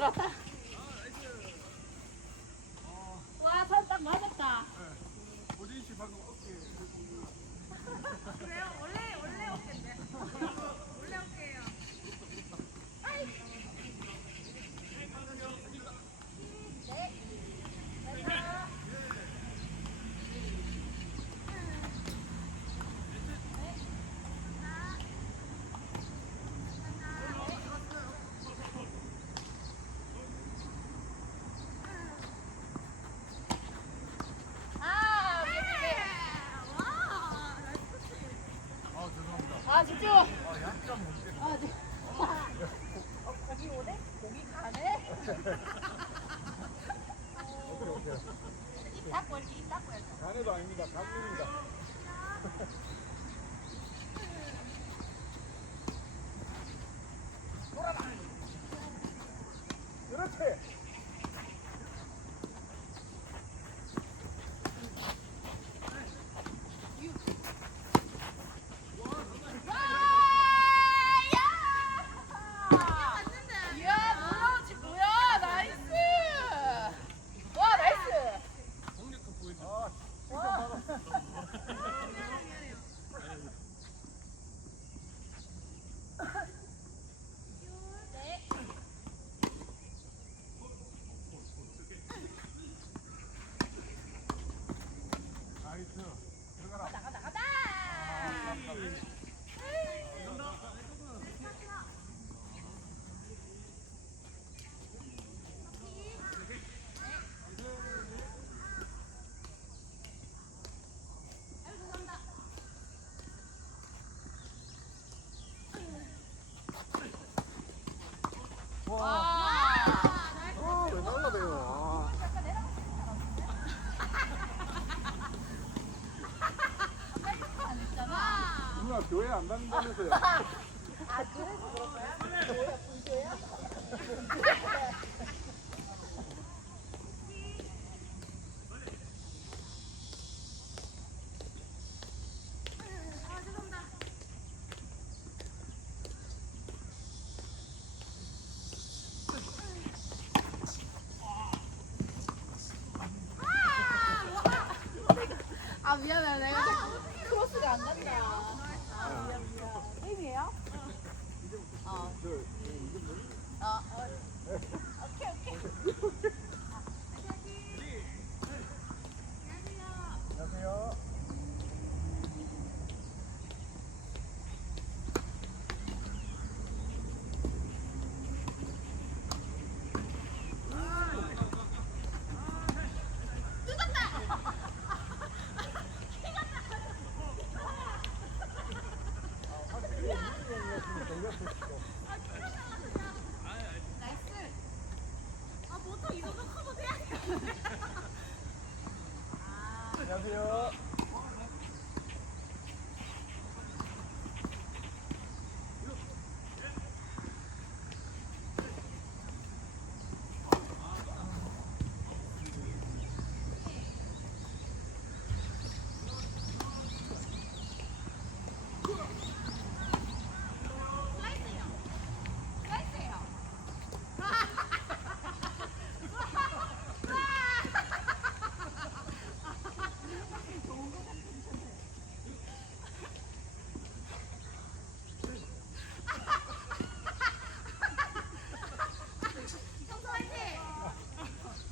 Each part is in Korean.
들어왔다. 와, 살짝 맞았다. 고진 씨 방금 어깨. 그래요? 원래 어깨인데. 원래 어깨예요. 아, 미안해. 와, 나이스 코치. 아 죄송합니다. 아, 집중. 약간 못 돼. 아, 고기 오네? 고기 가네? 입 닫고 이렇게 입 닫고 해야죠. 간에도 아닙니다. 감입니다. 그렇지. 이야, 뭐야, 뭐야, 나이스! 와, 나이스! 공략급 보여줘. 와. 네. 나이스. 들어가라. 나가, 나가다! 와! 왜 날라대요? 잠깐 안 했잖아. 누나 교회 안 다닌다면서요? 아, 그래서 그런 거야? 뭐야, 분조야? 아, 죄송합니다. 아, 미안해. 내가 크로스가 안 간다. 아, 미안. 게임이에요? 어. 오케이. 안녕하세요. 아, 보통 이 정도 커도 돼? 안녕하세요.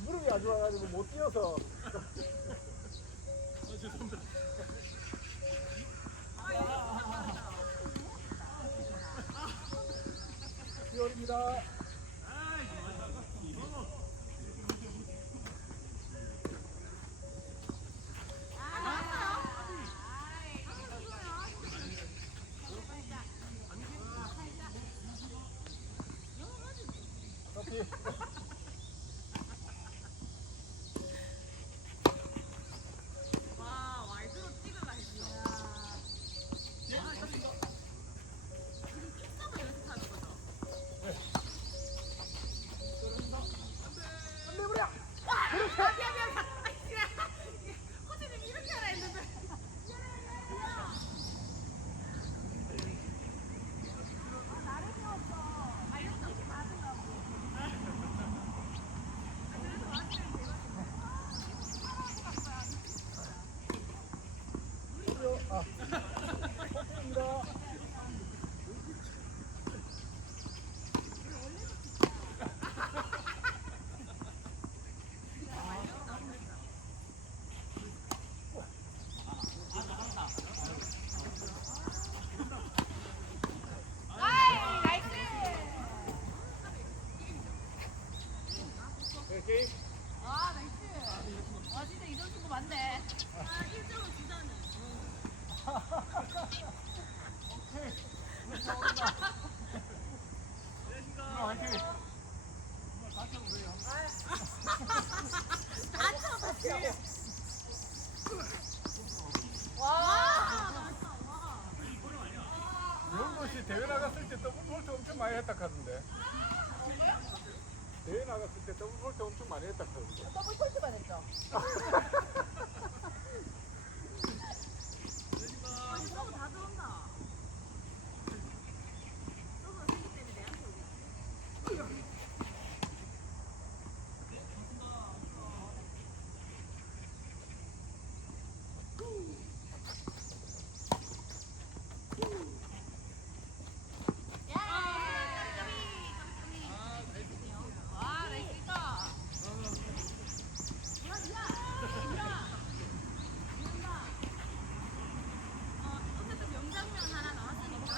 무릎이 안 좋아가지고 못 뛰어서. 뛰어옵니다. 커피. 와, 와이드로 찍을라 했어. 지금 킥서브 연습하는 거죠? 안돼 버려. 아, 미안, 미안. 호진님 이렇게 하라 했는데. 나를 세웠어. 알렸다고 받으려고. 했다 카던데. 대회 나갔을 때 더블 폴트 엄청 많이 했다 카던데. 더블 폴트만 했죠. 서브 다 들어온다. 서브가 세기 때문에 내한테 오겠지. 어쨌든 명장면 하나 나왔으니까.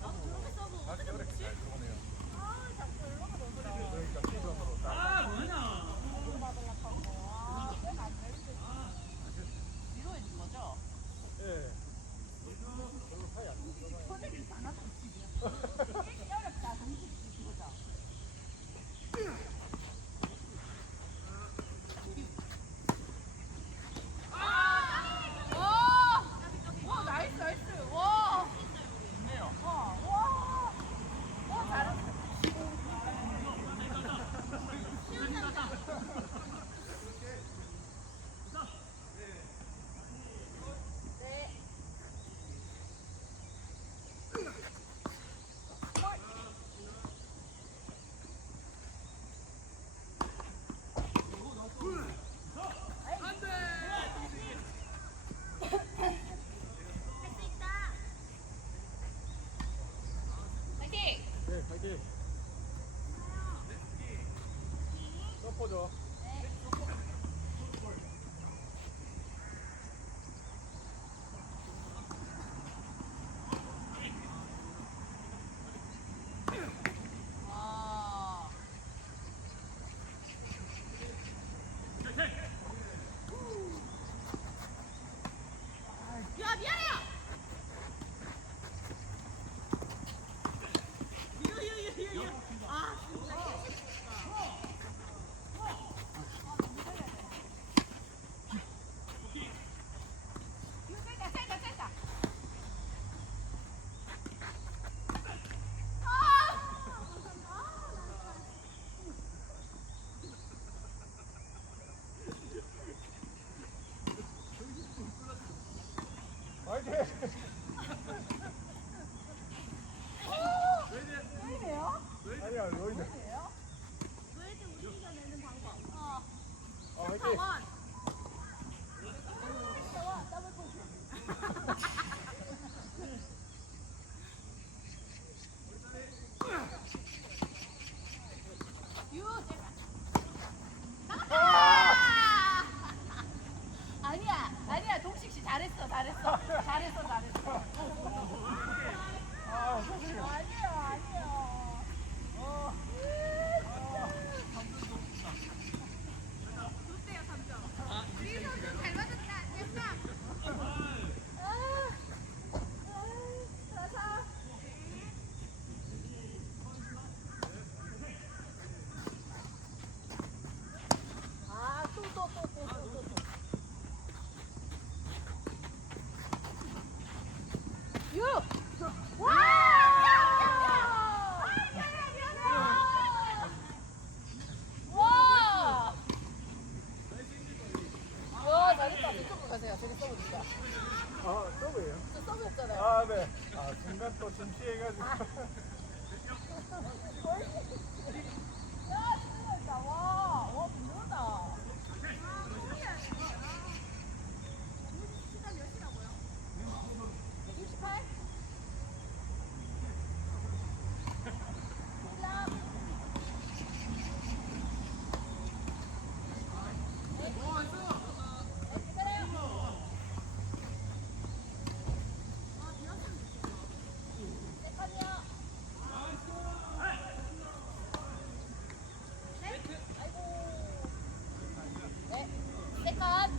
나도 저렇게 서브 어떻게 넣지? 그러니까 시선으로 딱. 뒤로 해준 거죠? 예. 별로 차이 안 나요. 선생님 많아서 어렵다. 동식 그거죠. 와, 나이스, 나이스. 와. 좋네요. 와. 와, 잘했어. 네. 할수 있다. 파이팅! 네, 파이팅. 서포죠. 와. 야, 미안해요. 아, 진짜. 이거 셀까, 셀까, 셀까. 파이팅. 셀이에요? 아니야, 로이드. 셀이에요? 너희들 우리 이겨내는 방법. 파이팅. 원. 더블 폴트. 유, 셀까. 아니야, 동식 씨 잘했어. 잘했어. 아, 선생님. 아니에요. 좋대요, 3점. 우리 선수 잘 맞았다. 됐다. 유! 와! 와! 와, 잘했다. 저쪽으로 가세요. 저기 서브 주자. 아, 서브예요? 저 서브 없잖아요. 아, 네. 아, 중간 또 진취해가지고. 야, 진짜 잘했다. 와, 부드럽다. 시간 몇 시라고요? 28? 세컨.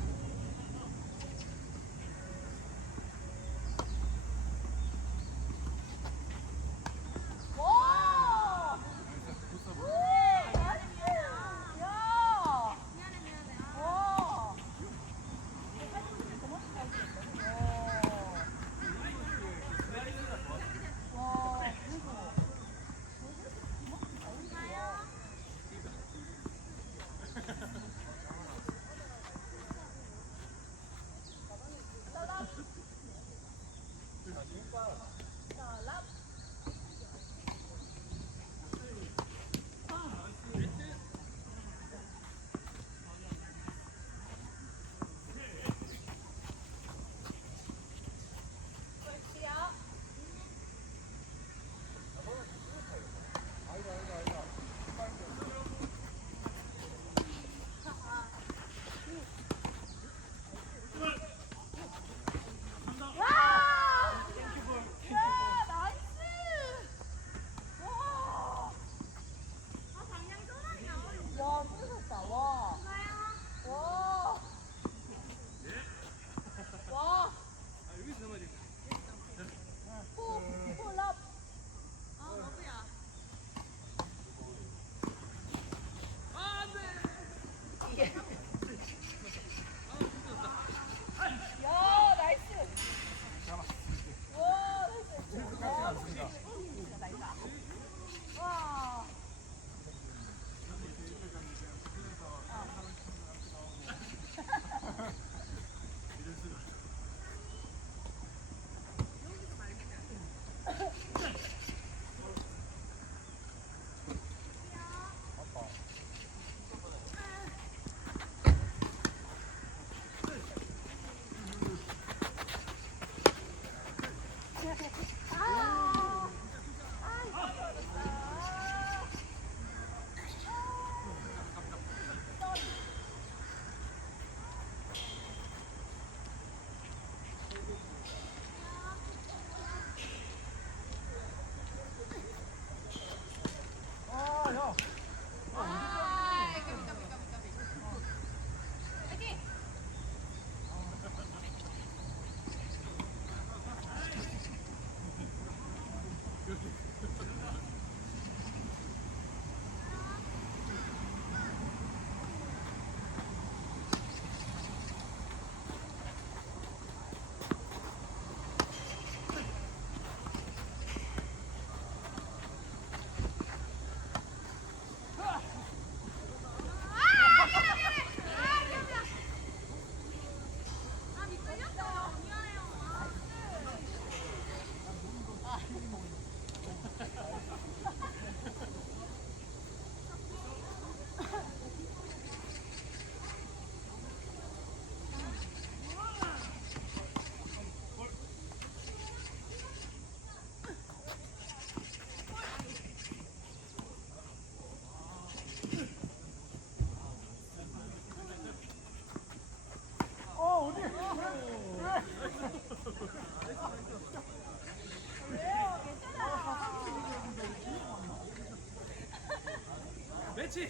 매치. 매치,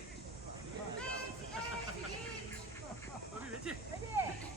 매치. 너비 매치. 레디.